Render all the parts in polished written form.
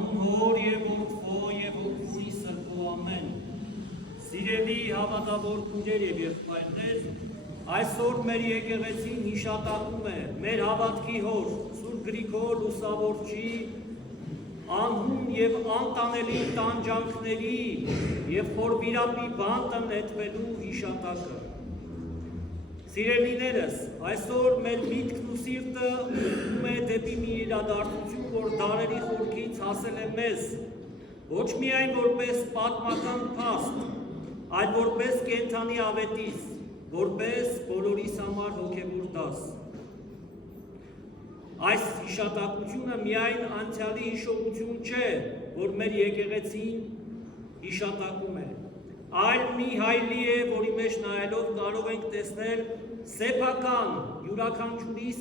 Անուն հոր և որդվո և որդվի սրբո ամեն։ Սիրելի հավատավոր քույրեր և եղբայրներ, այսօր մեր եկեղեցին հիշատակում է մեր հավատքի հոր Սուրբ Գրիգոր Լուսավորչի անհուն և անտանելի տանջանքների և խորվիրապի բանտը նետվելու հիշատակը։ Սիրելիներս, այսօր մեր միտքն ու սիրտը ուղղում է դեպի մի իրադարձություն, որ դարերի խորքից հասել է մեզ, ոչ միայն որպես պատմական փաստ, այլ որպես կենդանի ավետիս, որպես բոլորիս համար հոգևոր դաս։ Այս հիշատակությունը միայն անցյալի հիշողություն չէ, որ մեր եկեղեցին հիշատակում է, այլ մի հայլի է, որի մեջ նայելով կարող ենք տեսնել սեփական յուրաքանչյուրիս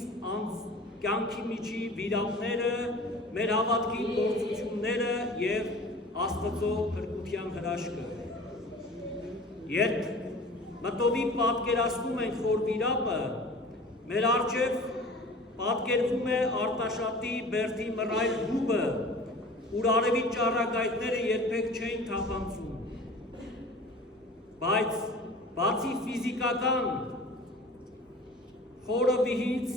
կյանքի միջի վիրավորները, մեր հավատքի գործությունները և Աստծո փրկության հրաշքը։ Երբ մտովի պատկերացնում ենք խորվիրապը, մեր առջև պատկերվում է Արտաշատի Բերդի մռայլ հուբը, ուր արևի ճառագայթները երբեք չէին թափանցում։ Բայց բացի ֆիզիկական խորը վիհից,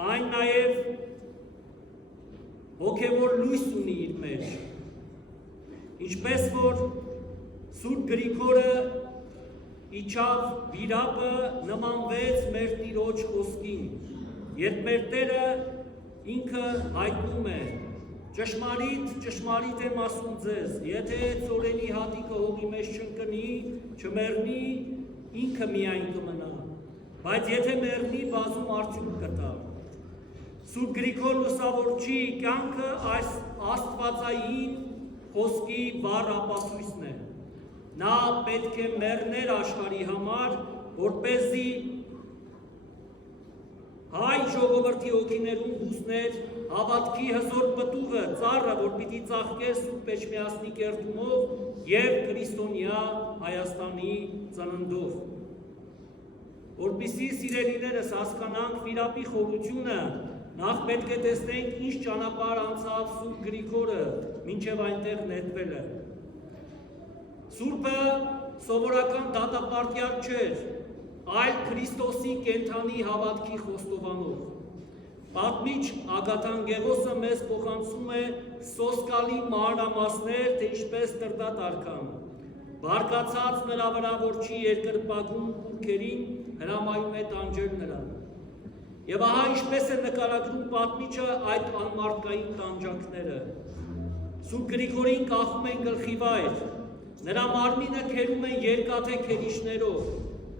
այն նաև հոգևոր լույս ունի իր մեջ, ինչպես որ Սուրբ Գրիգորը իջավ վիրապը նմանվեց մեր Տիրոջ խոսքին, երբ մեր Տերը ինքը հայտնում է. ճշմարիտ եմ ասում ձեզ, եթե ծորենի հատիկը հողի մեջ չընկնի, չմեռնի, ինքը միայն կմնա, բայց եթե մեռնի, բազում արդյունք կտա։ Սուրբ Գրիգոր Լուսավորչի կյանքը այս աստվածային խոսքի վառ ապացույցն է։ Նա պետք է մեռներ աշխարհի համար, որպեսզի հայ ժողովրդի հոգիներում հուսներ հավատքի հզոր պտուղը, ծառը, որ պիտի ծաղկեր Սուրբ Էջմիածնի կերտումով և քրիստոնյա Հայաստանի ծննդով։ Որպեսզի սիրելիներս հասկանանք վիրապի խորությունը, նախ պետք է տեսնենք ինչ ճանապարհ անցավ Սուրբ Գրիգորը, մինչև այնտեղ նետվելը։ Սուրբը սովորական դատապարտյալ չէր, այլ Քրիստոսի կենդանի հավատքի խոստովանող։ Պատմիչ Ագաթանգեղոսը մեզ փոխանցում է սոսկալի մանրամասներ, թե ինչպես Տրդատ արքան, բարկացած նրա վրա, որ չի երկրպագում կուռքերին, հրամայում է տանջել նրան։ Եվ ահա ինչպես է նկարագրում պատմիչը այդ անմարդկային տանջանքները։ Սուրբ Գրիգորին կախում են գլխիվայր, նրա մարմինը քերում են երկաթե քերիչներով,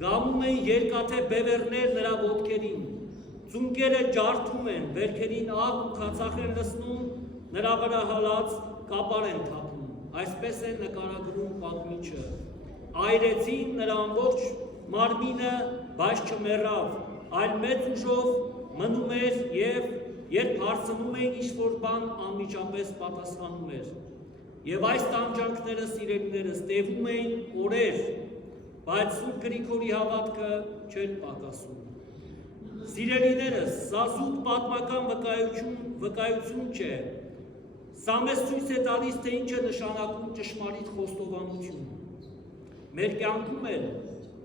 գամում են երկաթե բևեռներ նրա ոտքերին, ծունկերը ջարդում են, վերքերին աղ ու քացախ են լցնում, նրա վրա հալած կապար են թափում, այսպես է նկարագրում պատմիչը։ Այրեցին նրա ամբողջ մարմինը, բայց չմեռավ, այլ մեծ ուժով մնում էր և երբ հարցնում էին ինչ-որ բան անմիջապես պատասխանում էր։ Եվ այս տանջանքները, սիրելիներս, տևում էին օրեր, բայց Սուրբ Գրիգորի հավատքը չէր պակասում։ Սիրելիներս, սա զուտ պատմական վկայություն չէ, սա մեզ ցույց է տալիս, թե ինչ է նշանակում ճշմարիտ խոստովանություն։ Մեր կյանքում էլ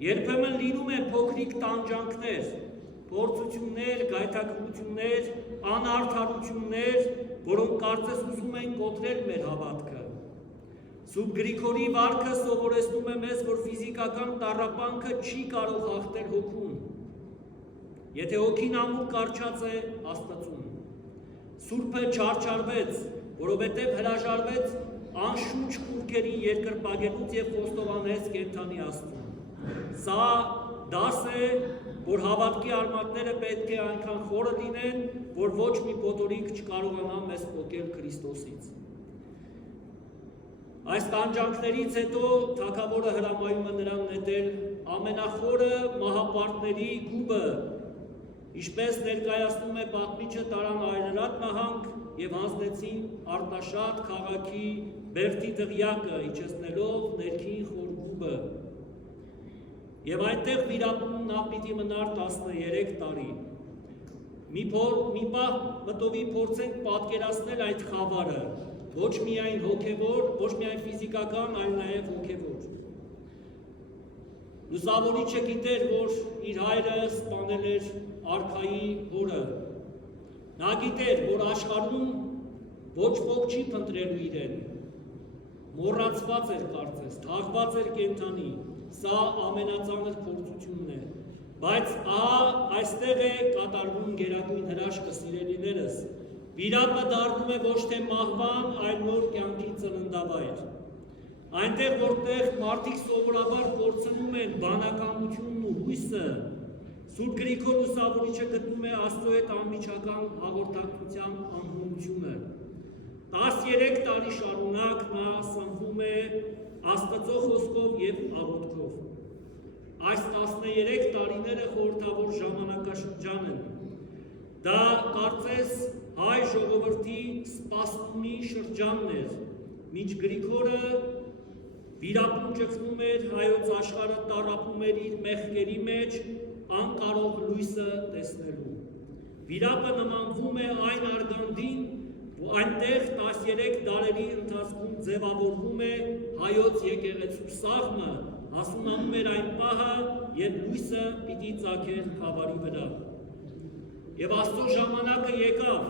երբեմն լինում են փոքրիկ տանջանքներ, փորձություններ, գայթակղություններ, անարդարություններ, որոնք կարծես ուզում են կոտրել մեր հավատքը։ Սուրբ Գրիգորի վարքը սովորեցնում է մեզ, որ ֆիզիկական տառապանքը չի կարող հաղթել հոգուն, եթե հոգին ամուր կառչած է Աստծուն։ Սուրբը չարչարվեց, որովհետև հրաժարվեց անշունչ կուռքերի երկրպագելուց և խոստովանեց կենդանի Աստծուն։ Սա դաս է, որ հավատքի արմատները պետք է այնքան խորը լինեն, որ ոչ մի փոթորիկ չկարողանա մեզ փոխել Քրիստոսից։ Այս տանջանքներից հետո թագավորը հրամայում է նրան նետել ամենախորը մահապարտների գուբը, ինչպես ներկայացնում է պատմիչը, տարան Այրարատ նահանգ և հանձնեցին Արտաշատ քաղաքի Բերդի դղյակը, իջեցնելով ներքին խոր գուբը։ Եվ այնտեղ վիրապում նա պիտի մնար 13 տարի։ Մի պահ մտովի փորձենք պատկերացնել այդ խավարը, ոչ միայն հոգևոր, ոչ միայն ֆիզիկական, այլ նաև հոգևոր։ Լուսավորիչը գիտեր, որ իր հայրը սպանել էր արքայի հորը։ Նա գիտեր, որ աշխարհում ոչ ոք չի փնտրելու իրեն։ Մոռացված էր կարծես, թաղված էր կենդանի, սա ամենածանր փորձությունն է։ Բայց այստեղ է կատարվում գերագույն հրաշքը, սիրելիներս։ Վիրապը դառնում է ոչ թե մահվան, այլ նոր կյանքի ծննդավայր։ Այնտեղ, որտեղ մարդիկ սովորաբար կորցնում են բանականությունն ու հույսը, Սուրբ Գրիգոր Լուսավորիչը գտնում է Աստծո հետ անմիջական հաղորդակցության անհունությունը։ 13 տարի շարունակ նա սնվում է Աստծո խոսքով և աղոթքով։ Այս 13 տարիները խորհրդավոր ժամանակաշրջան են։ Դա կարծես հայ ժողովրդի սպասումի շրջանն էր, մինչ Գրիգորը վիրապում ճգնում էր, հայոց աշխարհը տառապում էր իր մեղքերի մեջ, անկարող լույսը տեսնելու։ Վիրապը նմանվում է այն արգանդին, ու այնտեղ 13 դարերի ընթացքում ձևավորվում է հայոց եկեղեցու սաղմը, հասունանում էր այն պահը, երբ լույսը պիտի ծագեր խավարի վրա։ Եվ Աստծո ժամանակը եկավ,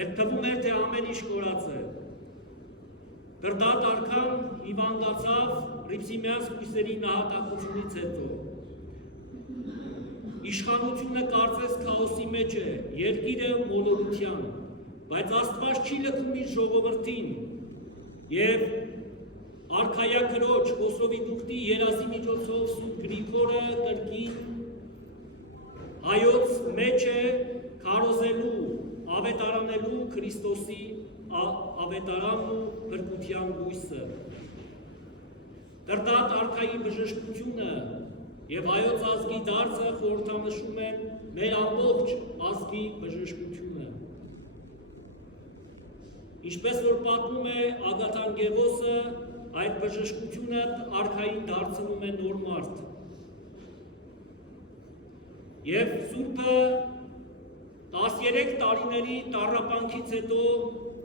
երբ թվում էր, թե ամեն ինչ կորած է։ Կրդատ արքան հիվանդացավ Հռիփսիմեաց կույսերի նահատակությունից հետո։ Իշխանությունը կարծես քաոսի մեջ է, երկիրը մոլորության, բայց Աստված չի լքում իր ժողովրդին և արքայաքրոջ Խոսրովի Դուխտի երազի միջոցով Սուրբ Գրիգորը կրկին հայոց մեջ է քարոզելու, ավետարանելու Քրիստոսի ավետարանն ու փրկության լույսը։ Կրդատ արքայի բժշկությունը և հայոց ազգի դարձը խորհրդանշում են մեր ամբողջ ազգի բժշկությունը։ Ինչպես որ պատմում է Ագաթան Գևոսը, այդ բժշկությունը արքային դարձնում է նոր մարդ։ Եվ Սուրբը 13 տարիների տառապանքից հետո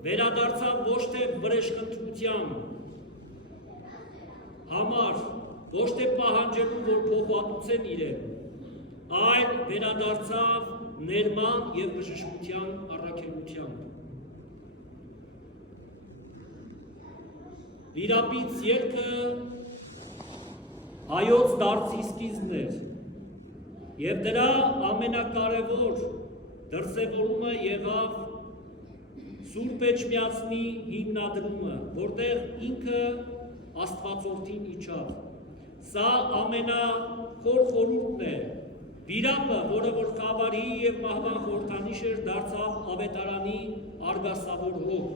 վերադարձավ ոչ թե վրեժխնդրության համար, ոչ թե պահանջելու, որ փոխհատուցեն իրեն, այլ վերադարձավ ներման և բժշկության առաքելությամբ։ Վիրապից ելքը հայոց դարձի սկիզբն էր, և դրա ամենակարևոր դրսևորումը եղավ Սուրբ Էջմիածնի հիմնադրումը, որտեղ ինքը Աստվածորդին իջավ։ Սա ամենախոր խորհուրդն է։ Վիրապը, որը որ խավարի և մահվան խորհրդանիշ էր, դարձավ ավետարանի արգասավոր հող։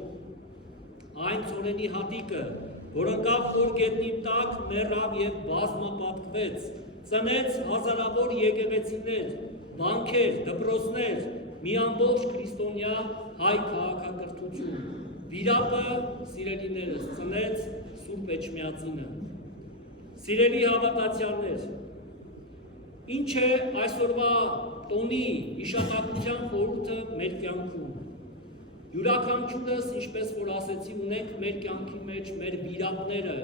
Այն ցորենի հատիկը, որ ընկավ խոր գետնի տակ, մեռավ և բազմապատկվեց, ծնեց հազարավոր եկեղեցիներ, վանքեր, դպրոցներ, մի ամբողջ քրիստոնյա հայ քաղաքակրթություն։ Վիրապը, սիրելիներս, ծնեց Սուրբ Էջմիածինը։ Սիրելի հավատացյալներ, ինչ է այսօրվա տոնի հիշատակության խորհուրդը մեր կյանքում։ Յուրաքանչյուրս, ինչպես որ ասեցի, ունենք մեր կյանքի մեջ մեր վիրապները,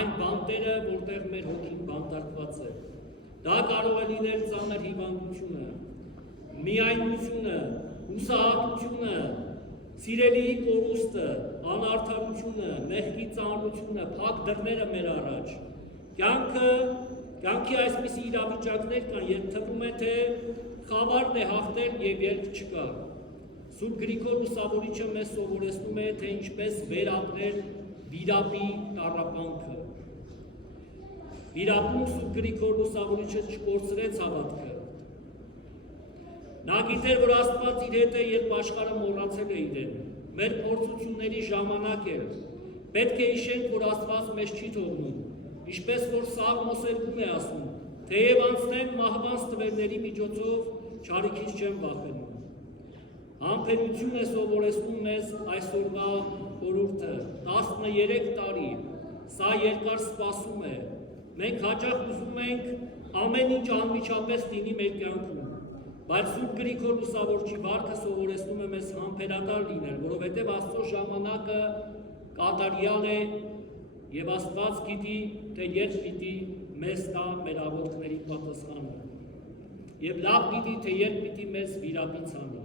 այն բանտերը, որտեղ մեր հոգին բանտարկված է։ Դա կարող է լինել ծանր հիվանդությունը, միայնությունը, հուսահատությունը, սիրելիի կորուստը, անարդարությունը, մեղքի ծանրությունը, փակ դռները մեր առաջ։ Կյանքի այսպիսի իրավիճակներ կան, երբ թվում է, թե խավարն է հաղթել և ելք չկա։ Սուրբ Գրիգոր Լուսավորիչը մեզ սովորեցնում է, թե ինչպես վերապրել վիրապի տառապանքը։ Վիրապում Սուրբ Գրիգոր Լուսավորիչը չկորցրեց հավատքը։ Նա գիտեր, որ Աստված իր հետ է, երբ աշխարհը մոռացել է իրեն։ Մեր փորձությունների ժամանակ է։ Պետք է հիշենք, որ Աստված մեզ չի թողնում։ Ինչպես որ Սաղմոս 2-ն է ասում, թեև անցնեմ մահվան ստվերների միջոցով, չարիքից չեմ վախենում։ Համբերություն է սովորեցնում մեզ այսօրվա խորհուրդը, 13 տարի, սա երկար սպասում է։ Մենք հաճախ ուզում ենք ամեն ինչ անմիջապես լինի մեր կյանքում, Բայց Սուրբ Գրիգոր Լուսավորչի վարքը սովորեցնում է մեզ համբերատար լինել, որովհետև Աստծո ժամանակը կատարյալ է եւ Աստված գիտի, թե երբ պիտի մեզ տա մեր աղոթքների պատասխանը։ Եվ լավ գիտի, թե երբ պիտի մեզ վիրապից անի։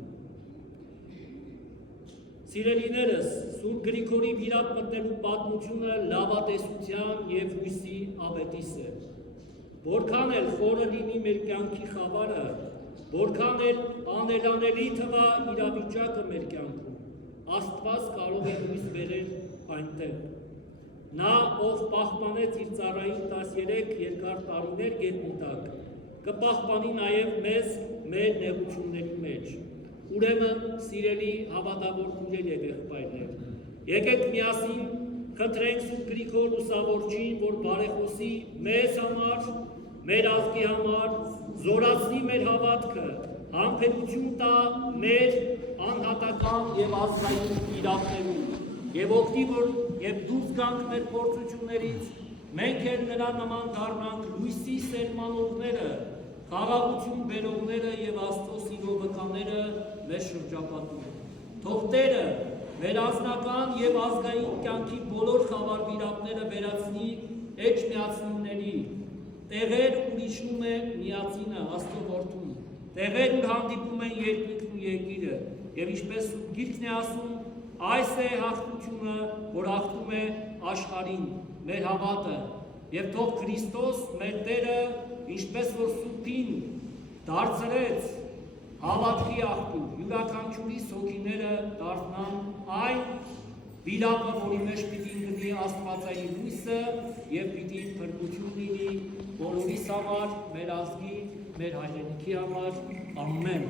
Սիրելիներս, Սուրբ Գրիգորի վիրապ մտնելու պատմությունը լավատեսության եւ հույսի ավետիս է։ Որքան էլ խորը լինի մեր կյանքի խավարը, որքան էլ անելանելի թվա իրավիճակը մեր կյանքում, Աստված կարող է հույս բերել այնտեղ։ Նա, ով պահպանեց իր ծառային 13 երկար տարիներ գետնի տակ, կպահպանի նաև մեզ մեր նեղությունների մեջ։ Ուրեմն, սիրելի հավատավոր քույրեր եւ եղբայրներ, եկեք միասին խնդրենք Սուրբ Գրիգոր Լուսավորչին, որ բարեխոսի մեզ համար, մեր ազգի համար, զորացնի մեր հավատքը, համբերություն տա մեր անհատական եւ ազգային իրավներում եւ օգնի, որ եւ դուրս գանք մեր փորձություններից, մենք էլ նրա նման դառնանք լույսի սերմանողները, խաղաղություն բերողները եւ Աստծո սիրո վկաները մեր շրջապատում։ Թող Տերը մեր անձնական եւ ազգային կյանքի բոլոր խավար վիրապները վերացնի էջմիածնիների, տեղեր ուր իջնում է միածինը Աստծո որդուն, տեղեր ուր հանդիպում են երկինքն ու երկիրը, եւ ինչպես Գիրքն է ասում, այս է հաղթությունը, որ հաղթում է աշխարհին, մեր հավատը, եւ թող Քրիստոս մեր Տերը, ինչպես որ Սուրբին դարձրեց հավատքի աղբյուր, յուրաքանչյուրի հոգիները դառնան այն վիրապը, որի մեջ պիտի գտնի Աստվածային հույսը եւ պիտի փրկություն լինի բոլորիս համար, մեր ազգի, մեր հայրենիքի համար, ամեն։